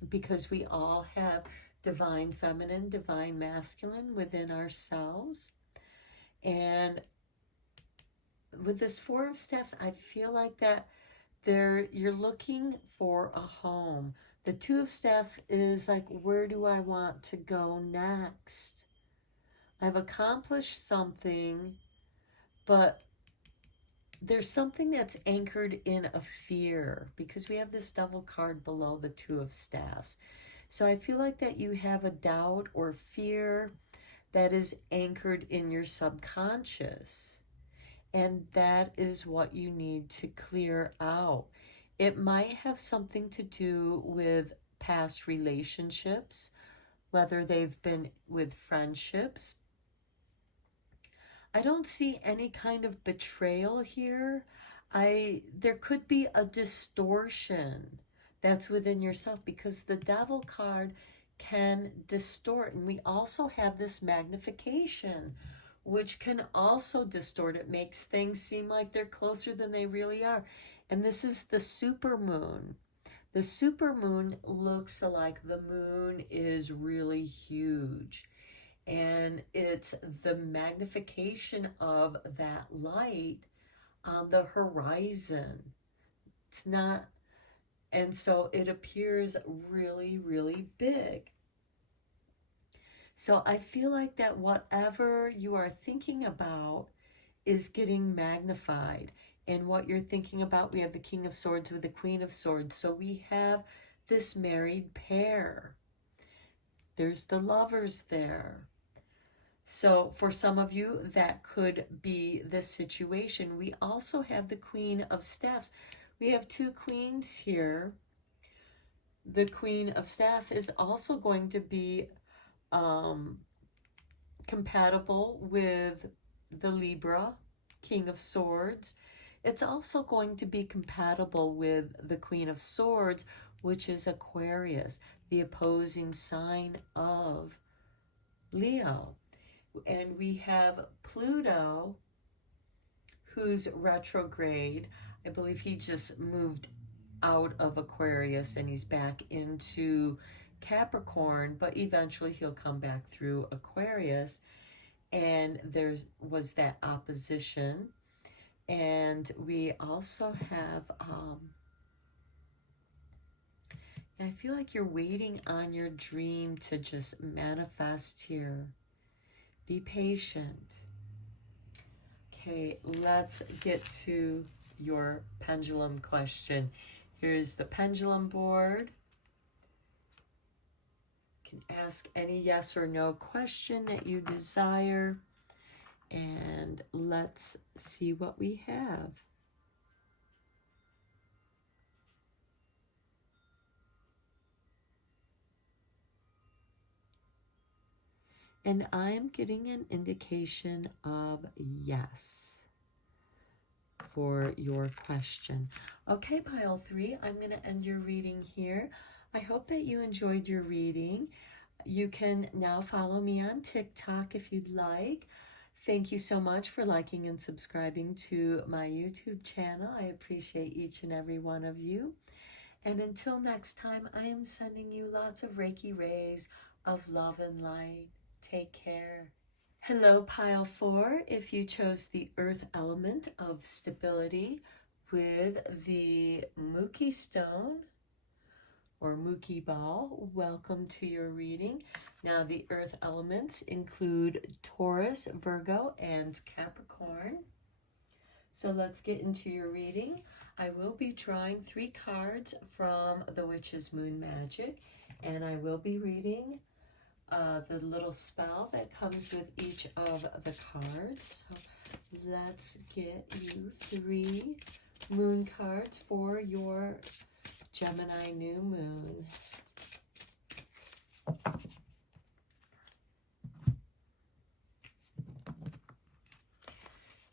because we all have divine feminine, divine masculine within ourselves. And with this Four of Staffs, I feel like that you're looking for a home. The Two of Staff is like, where do I want to go next? I've accomplished something, but there's something that's anchored in a fear, because we have this Devil card below the Two of Staffs. So I feel like that you have a doubt or fear that is anchored in your subconscious. And that is what you need to clear out. It might have something to do with past relationships, whether they've been with friendships. I don't see any kind of betrayal here. There could be a distortion that's within yourself, because the Devil card can distort. And we also have this magnification, which can also distort. It makes things seem like they're closer than they really are. And this is the supermoon. The supermoon looks like the moon is really huge. And it's the magnification of that light on the horizon. It's not, and so it appears really, really big. So I feel like that whatever you are thinking about is getting magnified. And what you're thinking about, we have the King of Swords with the Queen of Swords. So we have this married pair. There's the Lovers there. So for some of you, that could be the situation. We also have the Queen of Staffs. We have two queens here. The Queen of Staff is also going to be compatible with the Libra, King of Swords. It's also going to be compatible with the Queen of Swords, which is Aquarius, the opposing sign of Leo. And we have Pluto, who's retrograde. I believe he just moved out of Aquarius and he's back into Capricorn, but eventually he'll come back through Aquarius. And was that opposition. And we also have, I feel like you're waiting on your dream to just manifest here. Be patient. Okay, let's get to your pendulum question. Here's the pendulum board. You can ask any yes or no question that you desire. And let's see what we have. And I'm getting an indication of yes for your question. Okay, pile 3, I'm going to end your reading here. I hope that you enjoyed your reading. You can now follow me on TikTok if you'd like. Thank you so much for liking and subscribing to my YouTube channel. I appreciate each and every one of you. And until next time, I am sending you lots of Reiki rays of love and light. Take care. Hello, Pile 4. If you chose the earth element of stability with the Mookie Stone or Mookie Ball, welcome to your reading. Now, the earth elements include Taurus, Virgo, and Capricorn. So let's get into your reading. I will be drawing 3 cards from the Witch's Moon Magic, and I will be reading the little spell that comes with each of the cards. So let's get you 3 moon cards for your Gemini new moon.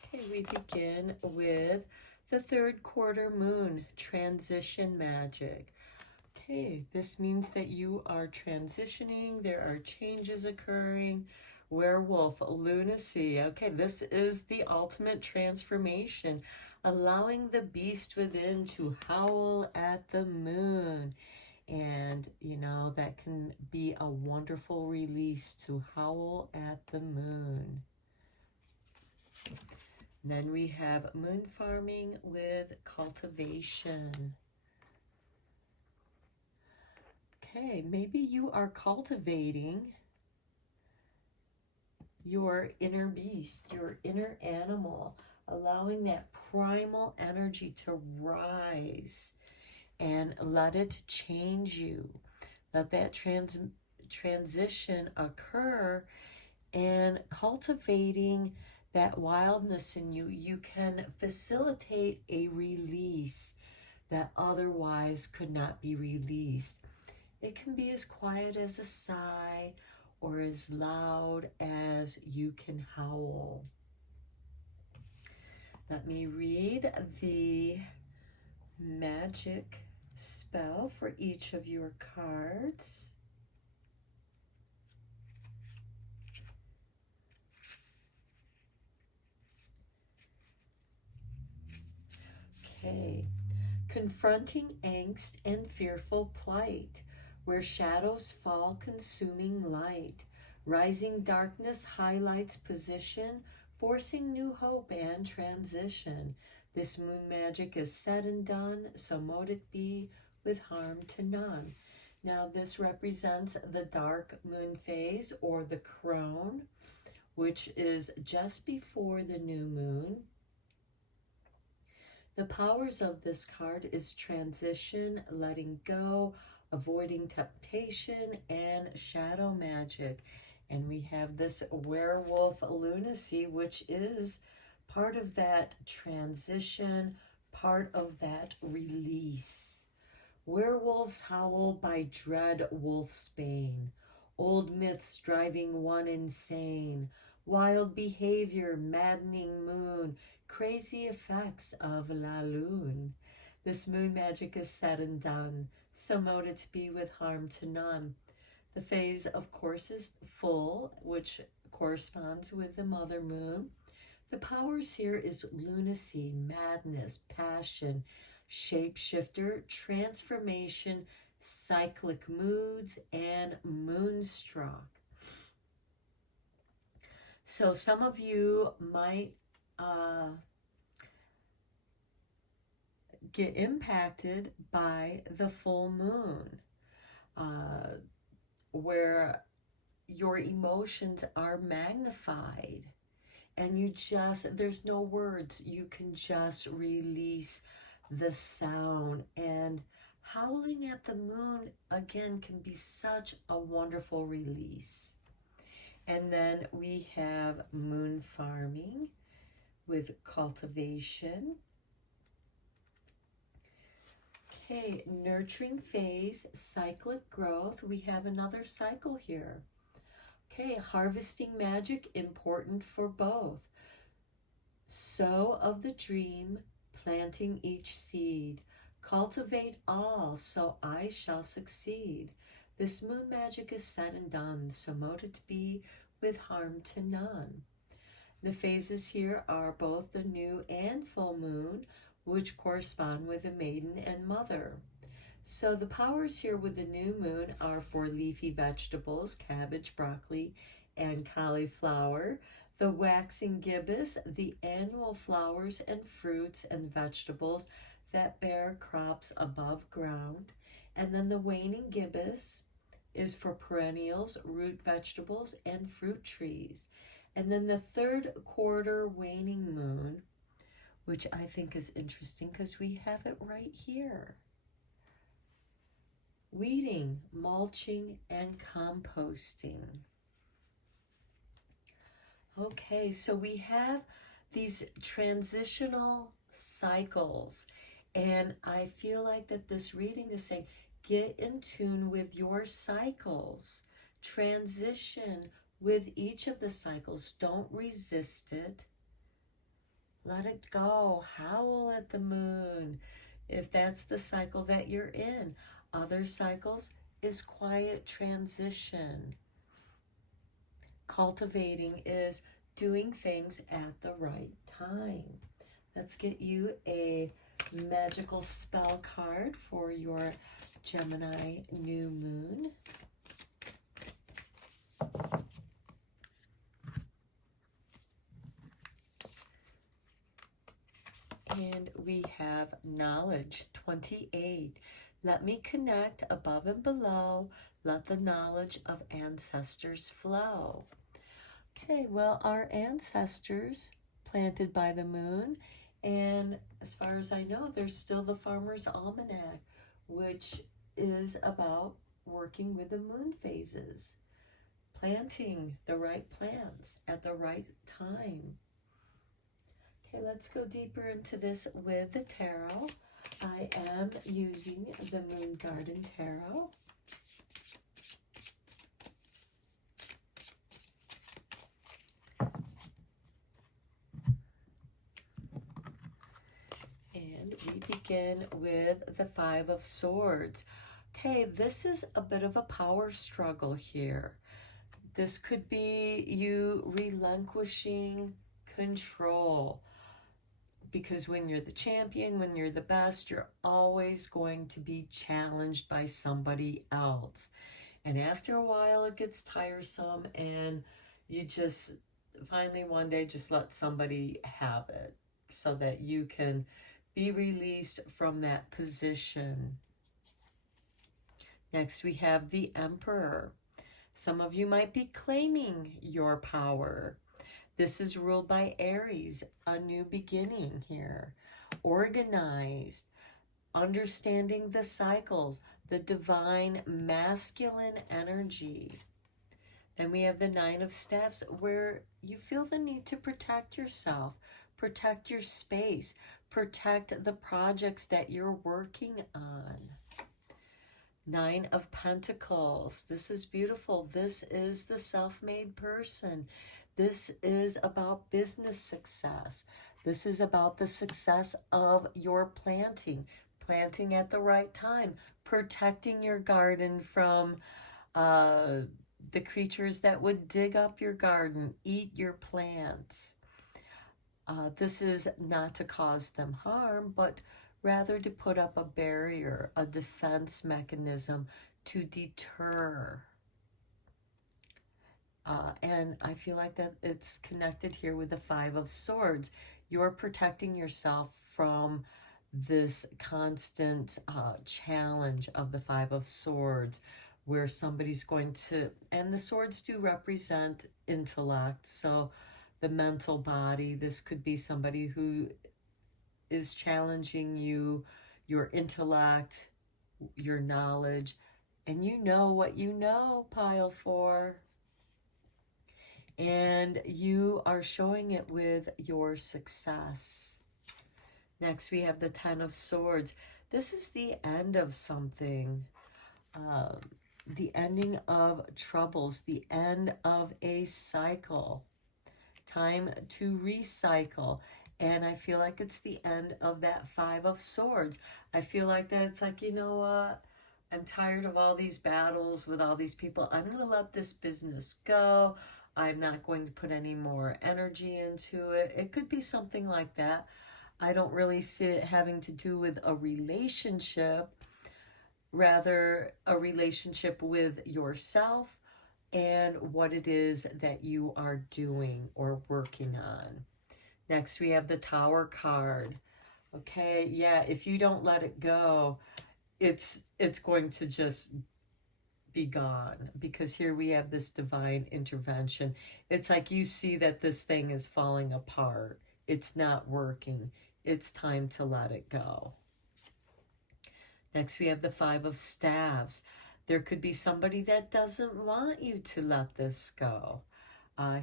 Okay, we begin with the 3rd quarter moon, transition magic. Okay, this means that you are transitioning, there are changes occurring. Werewolf, lunacy. Okay, this is the ultimate transformation, allowing the beast within to howl at the moon. And, you know, that can be a wonderful release, to howl at the moon. Then we have moon farming with cultivation. Okay, maybe you are cultivating your inner beast, your inner animal, allowing that primal energy to rise and let it change you. Let that transition occur, and cultivating that wildness in you, you can facilitate a release that otherwise could not be released. It can be as quiet as a sigh or as loud as you can howl. Let me read the magic spell for each of your cards. Okay. Confronting angst and fearful plight, where shadows fall consuming light. Rising darkness highlights position, forcing new hope and transition. This moon magic is said and done, so mote it be with harm to none. Now this represents the dark moon phase, or the crone, which is just before the new moon. The powers of this card is transition, letting go, avoiding temptation, and shadow magic. And we have this werewolf lunacy, which is part of that transition, part of that release. Werewolves howl by dread wolfsbane. Old myths driving one insane. Wild behavior, maddening moon. Crazy effects of la lune. This moon magic is said and done, so mote it be with harm to none. The phase, of course, is full, which corresponds with the mother moon. The powers here is lunacy, madness, passion, shapeshifter, transformation, cyclic moods, and moonstruck. So some of you might get impacted by the full moon, where your emotions are magnified, and you just, there's no words, you can just release the sound. And howling at the moon, again, can be such a wonderful release. And then we have moon farming with cultivation. Okay, nurturing phase, cyclic growth. We have another cycle here. Okay, harvesting magic, important for both. Sow of the dream, planting each seed. Cultivate all, so I shall succeed. This moon magic is said and done, so mote it be with harm to none. The phases here are both the new and full moon, which correspond with the maiden and mother. So the powers here with the new moon are for leafy vegetables, cabbage, broccoli, and cauliflower. The waxing gibbous, the annual flowers and fruits and vegetables that bear crops above ground. And then the waning gibbous is for perennials, root vegetables, and fruit trees. And then the third quarter waning moon, which I think is interesting because we have it right here. Weeding, mulching, and composting. Okay, so we have these transitional cycles, and I feel like that this reading is saying, get in tune with your cycles. Transition with each of the cycles. Don't resist it. Let it go. Howl at the moon if that's the cycle that you're in. Other cycles is quiet transition. Cultivating is doing things at the right time. Let's get you a magical spell card for your Gemini new moon. And we have knowledge, 28. Let me connect above and below. Let the knowledge of ancestors flow. Okay, well, our ancestors planted by the moon, and as far as I know, there's still the Farmer's Almanac, which is about working with the moon phases, planting the right plants at the right time. Okay, let's go deeper into this with the tarot. I am using the Moon Garden Tarot. And we begin with the Five of Swords. Okay, this is a bit of a power struggle here. This could be you relinquishing control. Because when you're the champion, when you're the best, you're always going to be challenged by somebody else. And after a while, it gets tiresome, and you just finally one day just let somebody have it so that you can be released from that position. Next, we have the Emperor. Some of you might be claiming your power. This is ruled by Aries, a new beginning here. Organized, understanding the cycles, the divine masculine energy. Then we have the Nine of Staffs, where you feel the need to protect yourself, protect your space, protect the projects that you're working on. Nine of Pentacles. This is beautiful. This is the self-made person. This is about business success. This is about the success of your planting at the right time, protecting your garden from the creatures that would dig up your garden, eat your plants. This is not to cause them harm, but rather to put up a barrier, a defense mechanism to deter. And I feel like that it's connected here with the Five of Swords. You're protecting yourself from this constant challenge of the Five of Swords, where somebody's going to, and the swords do represent intellect, so the mental body. This could be somebody who is challenging you, your intellect, your knowledge, and you know what you know, pile 4. And you are showing it with your success. Next, we have the Ten of Swords. This is the end of something, the ending of troubles, the end of a cycle. Time to recycle. And I feel like it's the end of that Five of Swords. I feel like that it's like, you know what? I'm tired of all these battles with all these people. I'm going to let this business go. I'm not going to put any more energy into it. It could be something like that. I don't really see it having to do with a relationship, rather a relationship with yourself and what it is that you are doing or working on. Next, we have the Tower card. Okay, yeah, if you don't let it go, it's going to just be gone, because here we have this divine intervention. It's like you see that this thing is falling apart. It's not working. It's time to let it go. Next, we have the Five of Staves. There could be somebody that doesn't want you to let this go.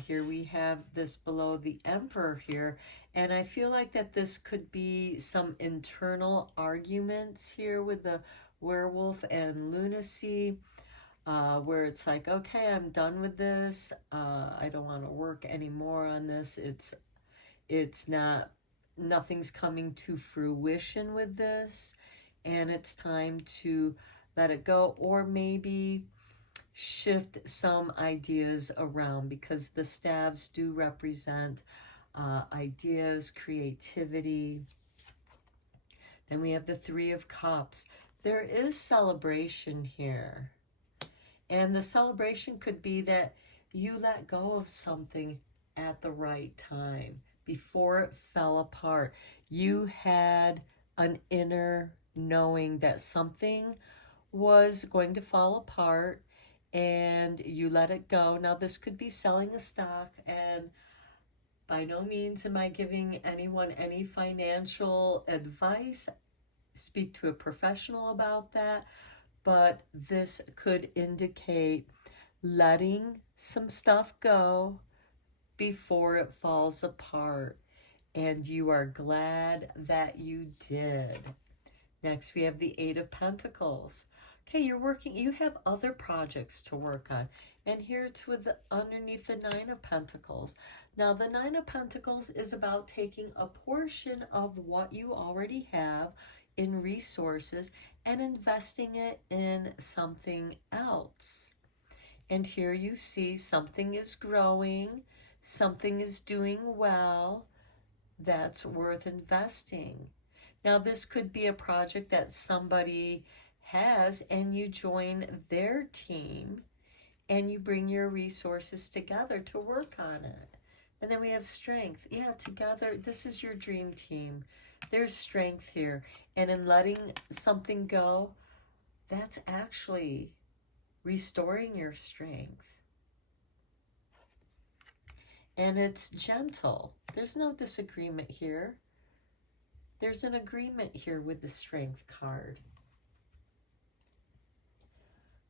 Here we have this below the Emperor here, and I feel like that this could be some internal arguments here with the Werewolf and Lunacy, where it's like, okay, I'm done with this. I don't want to work anymore on this. It's not, nothing's coming to fruition with this, and it's time to let it go, or maybe shift some ideas around, because the staves do represent ideas, creativity. Then we have the Three of Cups. There is celebration here. And the celebration could be that you let go of something at the right time, before it fell apart. You had an inner knowing that something was going to fall apart, and you let it go. Now, this could be selling a stock, and by no means am I giving anyone any financial advice. Speak to a professional about that. But this could indicate letting some stuff go before it falls apart, and you are glad that you did. Next, we have the Eight of Pentacles. Okay, you're working, you have other projects to work on. And here it's with underneath the Nine of Pentacles. Now, the Nine of Pentacles is about taking a portion of what you already have in resources and investing it in something else. And here you see something is growing, something is doing well, that's worth investing. Now, this could be a project that somebody has, and you join their team and you bring your resources together to work on it. And then we have strength. Yeah, together, this is your dream team. There's strength here. And in letting something go, that's actually restoring your strength. And it's gentle. There's no disagreement here. There's an agreement here with the Strength card.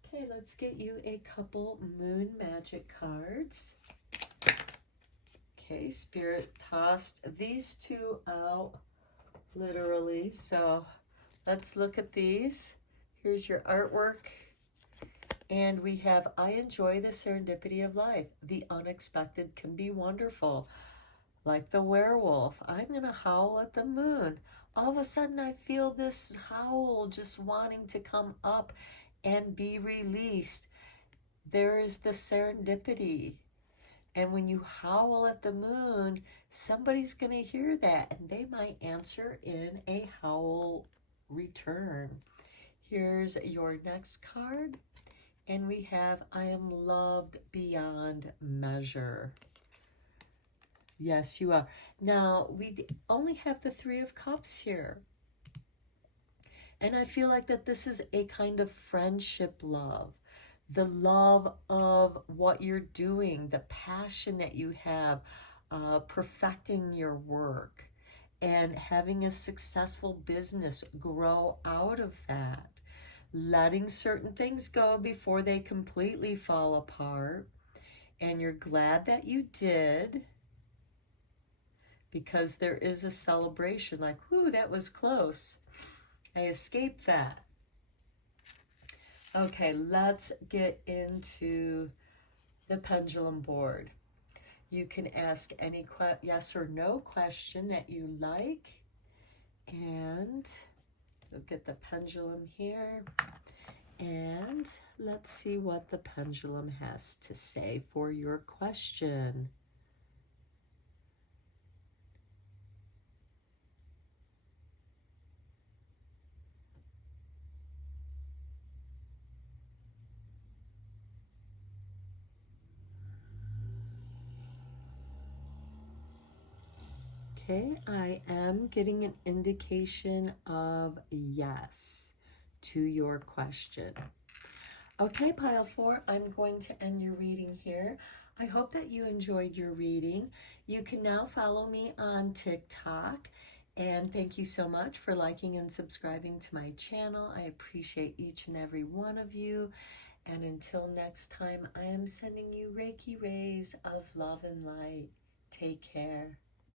Okay, let's get you a couple Moon Magic cards. Okay, Spirit tossed these two out, literally. So let's look at these. Here's your artwork. And we have, I enjoy the serendipity of life. The unexpected can be wonderful. Like the werewolf, I'm going to howl at the moon. All of a sudden, I feel this howl just wanting to come up and be released. There is the serendipity. And when you howl at the moon, somebody's going to hear that, and they might answer in a howl return. Here's your next card. And we have, I am loved beyond measure. Yes, you are. Now, we only have the Three of Cups here. And I feel like that this is a kind of friendship love. The love of what you're doing, the passion that you have, perfecting your work, and having a successful business grow out of that. Letting certain things go before they completely fall apart. And you're glad that you did, because there is a celebration, like, whoo, that was close. I escaped that. Okay, let's get into the pendulum board. You can ask any yes or no question that you like. And look at the pendulum here. And let's see what the pendulum has to say for your question. Okay, I am getting an indication of yes to your question. Okay, pile 4, I'm going to end your reading here. I hope that you enjoyed your reading. You can now follow me on TikTok. And thank you so much for liking and subscribing to my channel. I appreciate each and every one of you. And until next time, I am sending you Reiki rays of love and light. Take care.